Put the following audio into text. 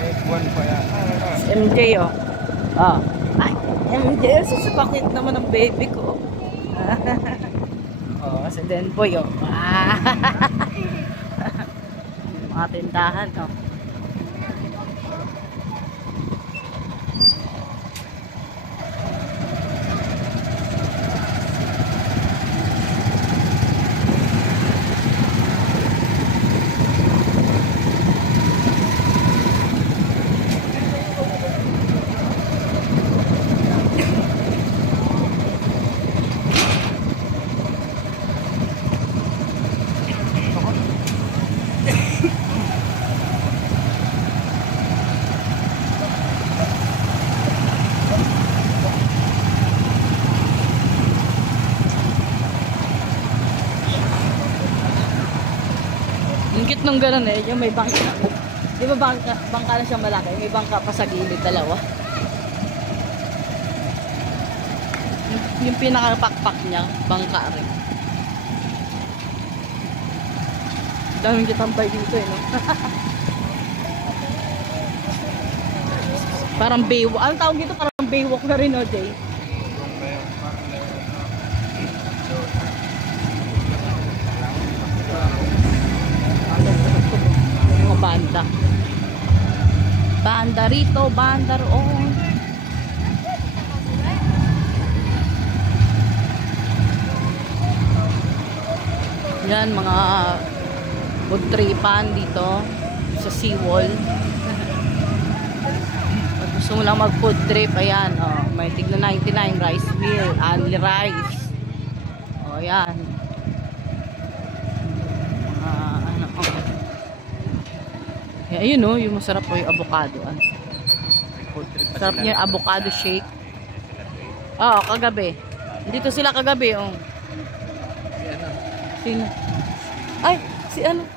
F1 pa yan. MJ oh. Ah. Ay, MJ. Susupakit naman ng baby ko. Oh, si Denboy oh. Mga tindahan oh. Yung cute nung gano'n eh, yung may bangka. Di ba bangka na siyang malaki? May bangka pa sa gilid, dalawa. Yung pinaka-pakpak niya, bangka rin. Daming kitambay dito eh, no? Parang baywalk. Anong tawag dito? Parang baywalk na rin, no, Jay? Banda. Banda rito, banda roon. Yan, mga food tripan dito sa seawall. Pag gusto mo lang mag food trip, ayan, oh, may tigna 99 rice meal, only rice. Oh, yan. Ayun no, yung masarap po yung avocado. Sarap niya yung avocado shake. Oo, kagabi. Dito sila kagabi. Oh. Sino? Ay, si ano?